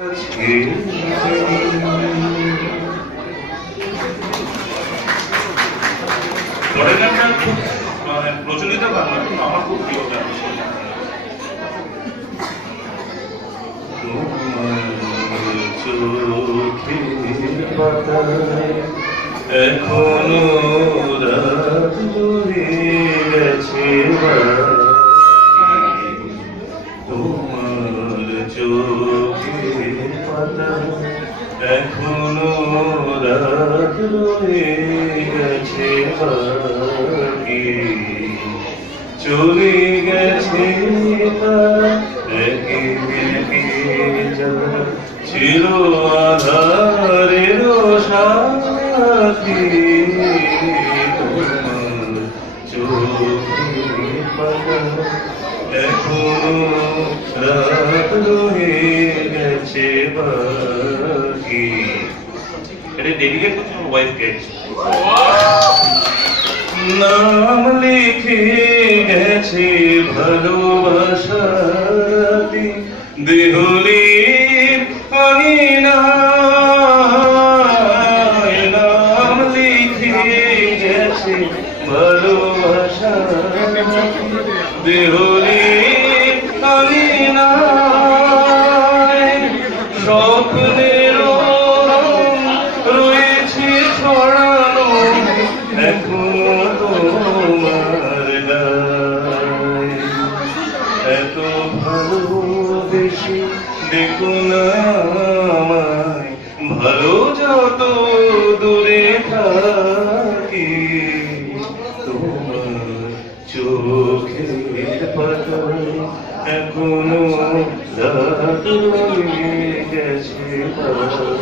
পরের গানটা খুব প্রচলিত গান না, কিন্তু আমার খুব প্রিয় গান। এখনো রাত জুড়ে গেছে তোমার চোখের পাতা, এখনো রাত রয়ে গেছে বাকি, চলে গেছে একে একে যারা ছিল আধারের সাথী, তোমার চোখের পাতা, এখনো রাত রয়ে গেছে বাকি। এটা ডেডিকেট করছি আমার ওয়াইফকে। নাম লিখে গেছে ভালোবাসাতে দেহলির আঙিনায়, নাম লিখে গেছে ভালোবাসাতে দেহলির আঙিনায়, স্বপ্নের রয়েছে ছড়ানো এখনো তোমার গায়ে, এত ভালোবেসে দেখো না আমায়, ভালো যত দূরে থাকি, তোমার চোখের পাতায় এখনো রাত রয়ে গেছে বাকি।